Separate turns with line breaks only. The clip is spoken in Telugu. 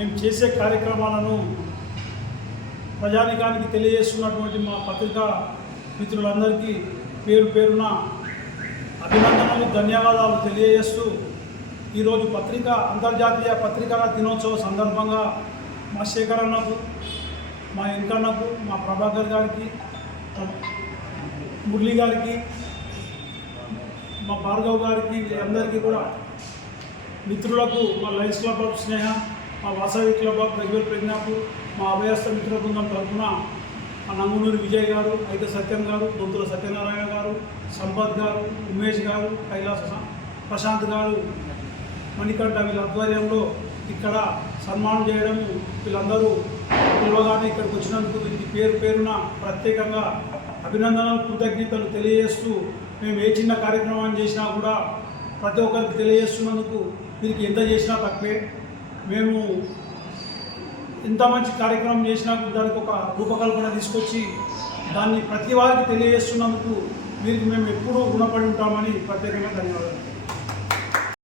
మేము చేసే కార్యక్రమాలను ప్రజానికానికి తెలియజేస్తున్నటువంటి మా పత్రికా మిత్రులందరికీ పేరు పేరున అభినందనలు ధన్యవాదాలు తెలియజేస్తూ ఈరోజు పత్రిక అంతర్జాతీయ పత్రికల దినోత్సవ సందర్భంగా మా శేఖర్ అన్నకు మా వెంకన్నకు మా ప్రభాకర్ గారికి మురళి గారికి మా భార్గవ్ గారికి అందరికీ కూడా మిత్రులకు మా లైఫ్ క్లబ్ ఆఫ్ స్నేహ మా వాసవి క్లబ్ ఆఫ్ ప్రజ్ఞాపూర్ మా అభయస్థ మిత్ర బృందం తరఫున మా నంగునూరి విజయ్ గారు అయితే సత్యం గారు దొంతుల సత్యనారాయణ గారు సంపత్ గారు ఉమేష్ గారు కైలాస ప్రశాంత్ గారు మణికంఠ వీళ్ళ ఆధ్వర్యంలో ఇక్కడ సన్మానం చేయడం వీళ్ళందరూ పిలవగానే ఇక్కడికి వచ్చినందుకు వీరికి పేరు పేరున ప్రత్యేకంగా అభినందనలు కృతజ్ఞతలు తెలియజేస్తూ మేము ఏ చిన్న కార్యక్రమాన్ని చేసినా కూడా ప్రతి ఒక్కరికి తెలియజేస్తున్నందుకు వీరికి ఎంత చేసినా తక్కువే. మేము ఎంత మంచి కార్యక్రమం చేసినా దానికి ఒక రూపకల్పన తీసుకొచ్చి దాన్ని ప్రతి వారికి తెలియజేస్తున్నందుకు మీకు మేము ఎప్పుడూ రుణపడి ఉంటామని ప్రత్యేకంగా ధన్యవాదాలు.